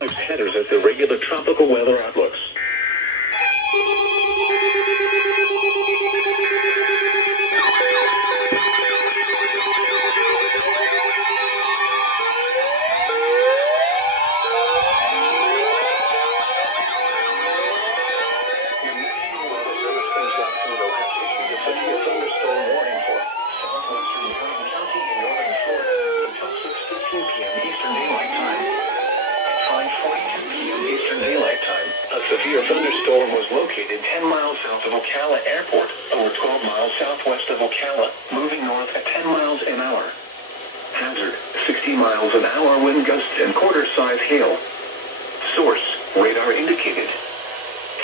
Headers at the regular tropical weather outlooks. Thunderstorm warning for southwestern Marion County in northern Florida until 6:15 p.m. Eastern Daylight Time. At 5:42 p.m. Eastern Daylight Time, a severe thunderstorm was located 10 miles south of Ocala Airport, over 12 miles southwest of Ocala, moving north at 10 miles an hour. Hazard, 60 miles an hour wind gusts and quarter-size hail. Source, radar indicated.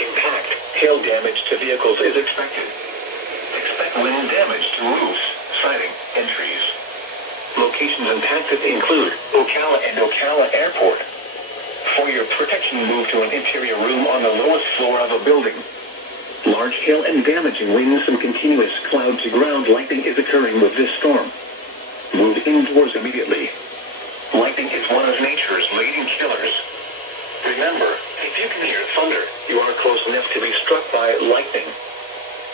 Impact, hail damage to vehicles is expected. Expect wind damage to roofs, siding, and trees. Locations impacted include Ocala and Ocala Airport. For your protection, move to an interior room on the lowest floor of a building. Large hail and damaging winds and continuous cloud-to-ground lightning is occurring with this storm. Move indoors immediately. Lightning is one of nature's leading killers. Remember, if you can hear thunder, you are close enough to be struck by lightning.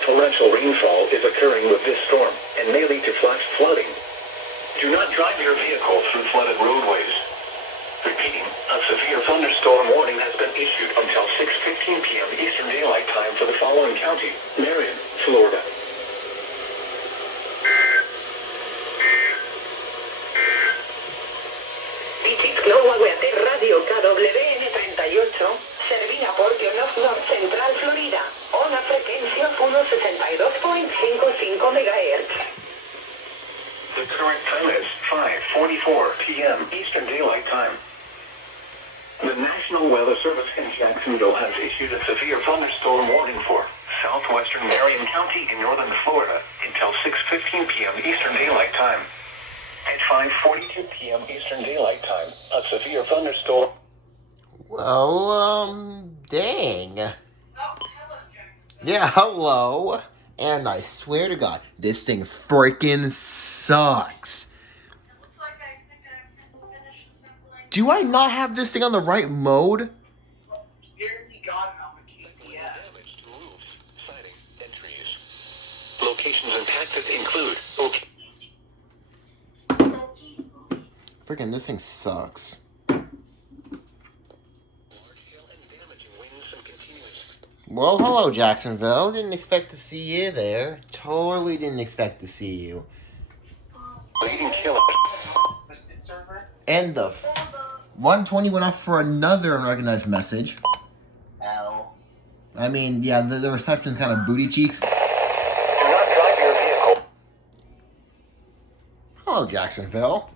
Torrential rainfall is occurring with this storm and may lead to flash flooding. Do not drive your vehicle through flooded roadways. Repeating, a severe thunderstorm warning has been issued until 6:15 p.m. Eastern Daylight Time for the following county: Marion, Florida. Radio KWN38 servida por Pionof North Central, Florida. Ona frecuencia 162.55 MHz. The current time is 5:44 p.m. Eastern Daylight Time. The National Weather Service in Jacksonville has issued a severe thunderstorm warning for southwestern Marion County in northern Florida until 6:15 p.m. Eastern Daylight Time. At 5:42 p.m. Eastern Daylight Time, a severe thunderstorm. Well, dang. Oh, hello, Jackson. Yeah, hello. And I swear to God, this thing freaking sucks. It looks like I think I can finish assembling. Do I not have this thing on the right mode? Barely got it on the KPS. Damage to roofs, siding, and trees. Locations impacted include Freaking this thing sucks. Well, hello, Jacksonville. Didn't expect to see you there. Totally didn't expect to see you. leading killer. And the 120 went off for another unrecognized message. Ow. I mean, yeah, the reception's kind of booty cheeks. Do not drive your vehicle. Hello, Jacksonville.